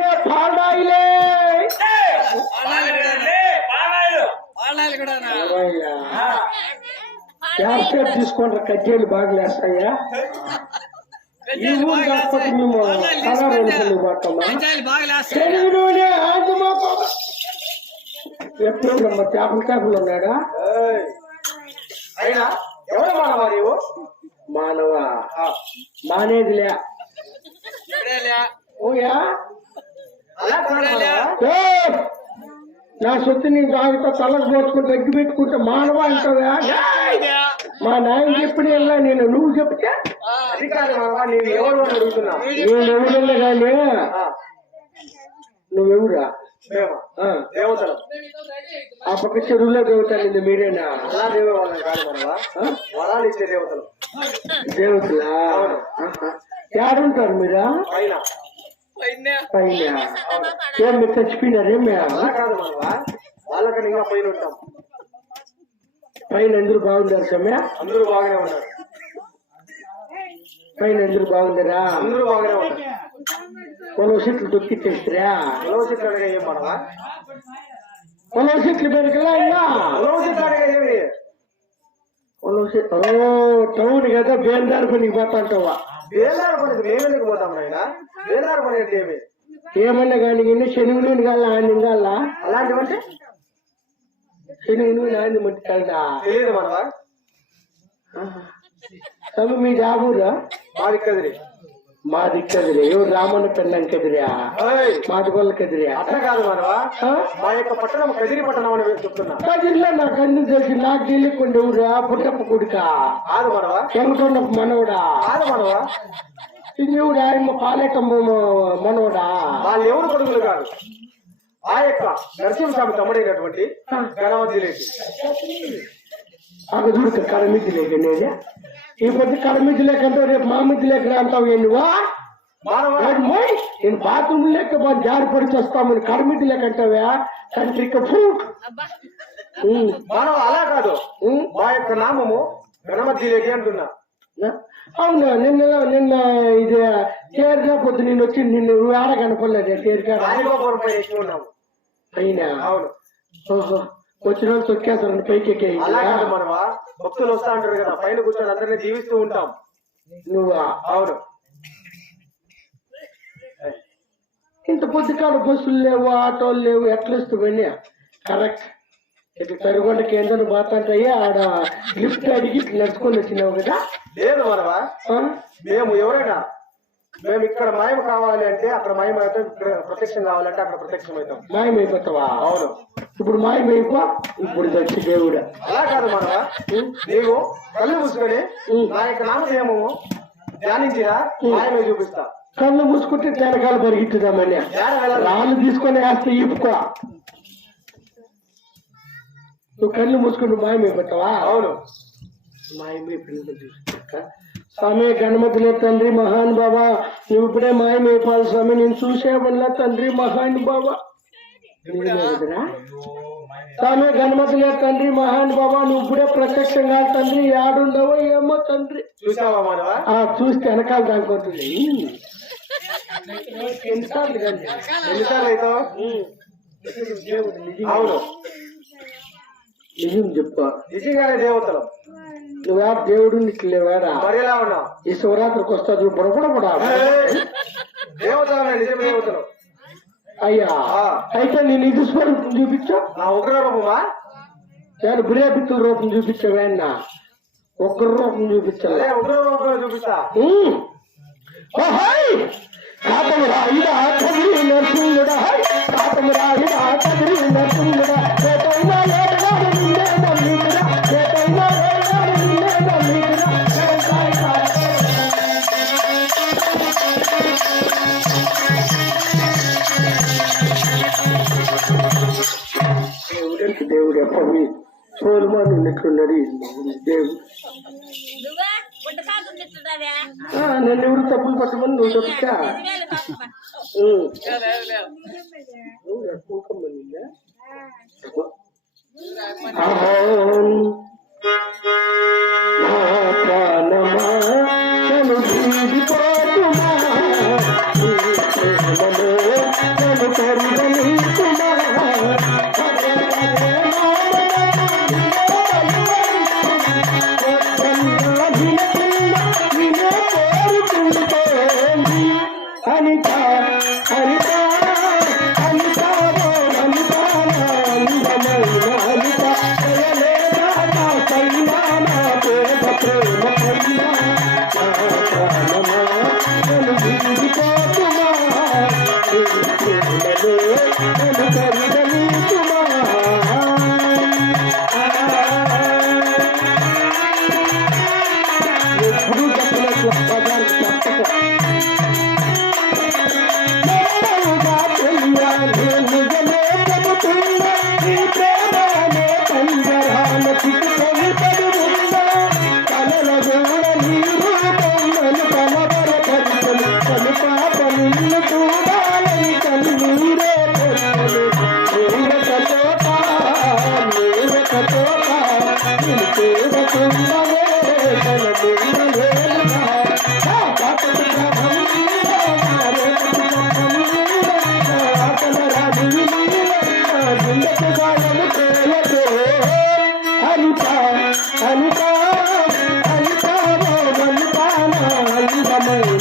నూనె పాడాయిలే. తీసుకోండి కజ్జేలు బాగా లేస్తాయా? ఈ ఊరు కాకపోతే మేము చేపల చేపలు ఉన్నాడా? అయినా ఎవరు మానవా నీవు? మానవ? మానేదిలే. ఇప్పుడేలే. ఓయా అలా కాదు మానవా. ఏయ్! నా సొత్తు నీ తాగుతా తలకు పోసుకుని దగ్గర పెట్టుకుంటే మానవ అంటావా? ఇదే. మా నాయన చెప్పిన వెళ్ళా నేను? నువ్వు చెప్తే? ఎవరు అడుగుతున్నా? నేను ఎవరన్నా కానీ? ఆ, నువ్వెవరా ఆ, దేవతలు. ఆ పక్క చెరువులో దేవతాను మీరేనా? అలా దేవే వాళ్ళని కాదు మానవా ఆ? వరాలు ఇచ్చే దేవతలు. దేవతలా. ఏడుంటారు మీరా? పైన పైనే. పైన ఏం మీరు చచ్చిపోయినారేమే అలా కాదు మానవా వాళ్ళకని ఇంకా పైన ఉంటాం పైన అందరూ బాగుండారు సమయ అందరూ బాగానే ఉన్నారు పైన అందరూ బాగుందరా అందరూ బాగానే ఉన్నారు పొలం చెట్లు దొక్కిచ్చేస్తారా ఉలవ చెట్లు అనగా ఏం మానవా పొలం చెట్లు పెరగలా ఇంకా ఉలవ చెట్లు అనగా ఏమి పొలం చెట్లు ఓ టౌన్ కదా బేల్దారి పనికి పోతాంటావా పనికి మేమెందుకు పోతాం వేలాడ పని అంటే ఏమి? ఏమన్నా కానీ ఇన్ని శనివి నూనె కాల ఆయన కాల అలాంటివంటే శనివి నూనె ఆయన మట్టి కాదా తెలియదు మనవా? తమ్మి మీ జాబూరా మాది కదిరి. మా దిక్కదిరే ఎవరు రామన్న పెళ్ళం కదిరా ఏయ్, మాది వాళ్ళ కదిరా అట్లా కాదు మనవా? మా యొక్క పట్టణం కదిరి పట్టణం అని చెప్తున్నా. కదిరిలో నాకు అన్ని తెలిసి నాకు తెలియకుండా ఎవరా పుట్టప్ప కొడుక. కాదు మనవా వెంకటన్నప్ప మనవడా. కాదు మనవా ఇది ఎవడు పాలేకమ్మ మనవడా. వాళ్ళు ఎవరు కొడుకులు కాదు. ఆ యొక్క నరసింహస్వామి తమ్ముడైనటువంటి గణపతి రెడ్డి అక్కడ చూడుక కడమిది లేక నేనే ఈ పొద్దు కడమిది లేక అంటావు రేపు మామిది లేక అంటావు ఎన్నువా మానవా? నేను బాత్రూమ్ లేక బాగా జారి పడి వస్తామని కడమిది లేక అంటావా కంట్రిక ఫ్రూట్ మానవ అలా కాదు. మా యొక్క నామము గణపతి రెడ్డి అంటున్నా. అవును? నిన్న నిన్న ఇది తేరుగా పొద్దు నేను వచ్చి నిన్ను ఆడ కనపడలేదు తేరుగా అయినా? అవును. వచ్చిన వాళ్ళు తొక్కేస్తారండి పైకి ఎక్కే అలా కాదు భక్తులు వస్తా అంటారు కదా పైన కూర్చొని అందరినీ జీవిస్తూ ఉంటాం. నువ్వా? అవును. ఇంత పొద్దుకాడ బస్సులు లేవు ఆటోలు లేవు ఎట్లా ఇస్తామని కరెక్ట్ ఇట్లా తరుగుండ కేంద్రం పోతాంటాయి ఆడ లిఫ్ట్ అడిగి నడుచుకొని వచ్చినావు కదా? లేదు మనవా? మేము ఎవరైనా మేము ఇక్కడ మాయం కావాలి అంటే అక్కడ మాయం అవుతాం ఇక్కడ ప్రత్యక్షం కావాలంటే అక్కడ ప్రత్యక్షం అవుతాం. మాయమైపోతావా అవును. ఇప్పుడు మాయమైపో ఇప్పుడు వచ్చి దేవుడు. అలా కాదు మనవా? నీవు కళ్ళు మూసుకొని నా యొక్క నామధేయము ధ్యానించినా మాయమే చూపిస్తా. కళ్ళు మూసుకుంటే తెరకాలు పరిగెత్తుదామని రాళ్ళు తీసుకొని వేస్తే ఈపుకో. నువ్వు కళ్ళు మూసుకుని మాయమైపోతావా అవును. మాయమైపోయిందో చూసుకుంటా స్వామి గణమతులే తండ్రి మహాన్ బాబా నువ్వు ఇప్పుడే మాయమైపోవాలి స్వామి నేను చూసే వల్ల తండ్రి మహాన్ బాబా? స్వామి గణమతులే తండ్రి మహాన్ బాబా నువ్వు ఇప్పుడే ప్రత్యక్షంగా తండ్రి ఆడుండవో ఏమో తండ్రి. ఆ చూస్తే వెనకాల ఎన్నిసార్లు కానీ అవును. నిజం చెప్పు. నిజంగానే దేవతలు. నువ్వా దేవుడు నీకు లేవారా మరి ఎలా ఉన్నావు? ఈ శివరాత్రికి వస్తా చూడు బుడబుడబడా దేవతలు నిజం దేవతలు. అయ్యా. అయితే నేను ఇది స్వరూపం చూపించా? నా ఉగ్ర రూపమా నేను బురేపిత్తుల రూపం చూపించావే అన్న. ఒక్కరు రూపం చూపించాలి. అదే ఉగ్ర రూపంలో చూపిస్తా రాయిడా కదిరి నరసింహుడా నరసింహుడా దేవుడంటే దేవుడు ఎప్పటి సోలుమాను ఉన్నట్లున్నాడు ఈ దేవుడు. నువ్వా వంట సాగు తిట్టుదావా ఆ, నన్ను ఎవరు తప్పులు పట్టమని నువ్వు చెప్తా. వేలు ప్రేమ కళ్యాణ ప్రేమ.